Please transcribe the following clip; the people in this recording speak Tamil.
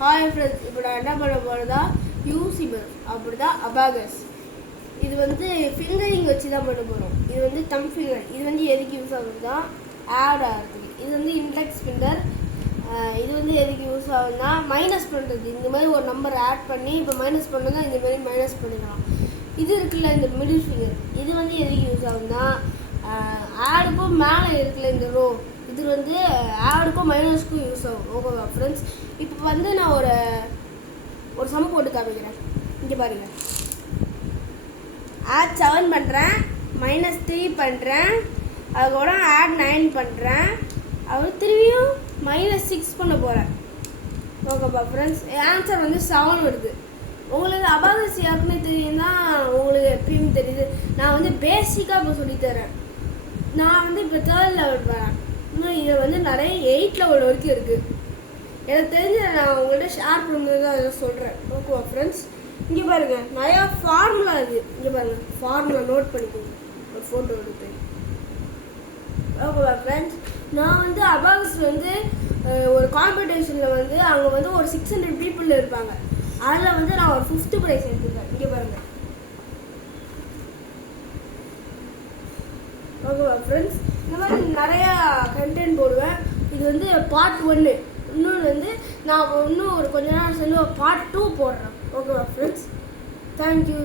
ஹாய் ஃப்ரெண்ட்ஸ், இப்போ நான் என்ன பண்ண போகிறதா யூசிபிள் அப்படிதான் அபாகஸ். இது வந்து ஃபிங்கரிங் வச்சு தான் பண்ண போகிறோம். இது வந்து தம் ஃபிங்கர். இது வந்து எதுக்கு யூஸ் ஆகுதுன்னா ஆட் ஆகிறதுக்கு. இது வந்து இன்டெக்ஸ் ஃபிங்கர். இது வந்து எதுக்கு யூஸ் ஆகுதுன்னா மைனஸ் பண்ணுறது. இந்த மாதிரி ஒரு நம்பர் ஆட் பண்ணி இப்போ மைனஸ் பண்ணுறதா இந்த மாதிரி மைனஸ் பண்ணிக்கலாம். இது இருக்குல்ல இந்த மிடில் ஃபிங்கர், இது வந்து எதுக்கு யூஸ் ஆகுதுன்னா ஆடுக்கும் மேலே இருக்குல்ல இந்த ரோ, இது வந்து ஆடுக்கும் மைனஸ்க்கும் யூஸ் ஆகும். ஓகேவா ஃப்ரெண்ட்ஸ்? இப்போ வந்து நான் ஒரு சம் போட்டு காமிக்கிறேன். இங்கே பாருங்கள், ஆட் 7 பண்ணுறேன், -3 பண்ணுறேன், அதுக்கப்புறம் ஆட் 9 பண்ணுறேன், அப்புறம் திரும்பியும் -6 பண்ண போகிறேன். ஓகேப்பா ஃப்ரெண்ட்ஸ், ஆன்சர் வந்து 7 வருது. உங்களுக்கு அபாகஸ் யாருக்குமே தெரியும்னா உங்களுக்கு எப்பயும் தெரியுது. நான் வந்து பேசிக்காக இப்போ சொல்லித்தரேன். நான் வந்து இப்போ 3rd லெவல் வரேன். இன்னும் இதை வந்து நிறைய 8th லெவல் வரைக்கும் இருக்குது. எனக்கு தெரிஞ்ச நான் உங்கள்கிட்ட ஷேர் பண்ணும்போது தான் அதை சொல்கிறேன். ஓகேவா ஃப்ரெண்ட்ஸ்? இங்கே பாருங்கள், நிறையா ஃபார்முலா இருக்குது. இங்கே பாருங்கள், ஃபார்முலா நோட் பண்ணிக்கோங்க, ஒரு ஃபோட்டோ எடுத்து. ஓகேவா ஃப்ரெண்ட்ஸ்? நான் வந்து அபாகஸ் வந்து ஒரு காம்படிஷனில் வந்து அவங்க வந்து ஒரு 600 பீப்புள் இருப்பாங்க. அதில் வந்து நான் ஒரு 5th ப்ரைஸ் எடுத்துருக்கேன். இங்கே பாருங்கள். ஓகேவா ஃப்ரெண்ட்ஸ்? இந்த மாதிரி நிறையா கண்டென்ட் போடுவேன். இது வந்து பார்ட் 1. இன்னொன்று வந்து நான் இன்னும் ஒரு கொஞ்ச நேரம் சேர்ந்து பார்ட் 2 போடுறேன். ஓகேவா ஃப்ரெண்ட்ஸ்? தேங்க்யூ.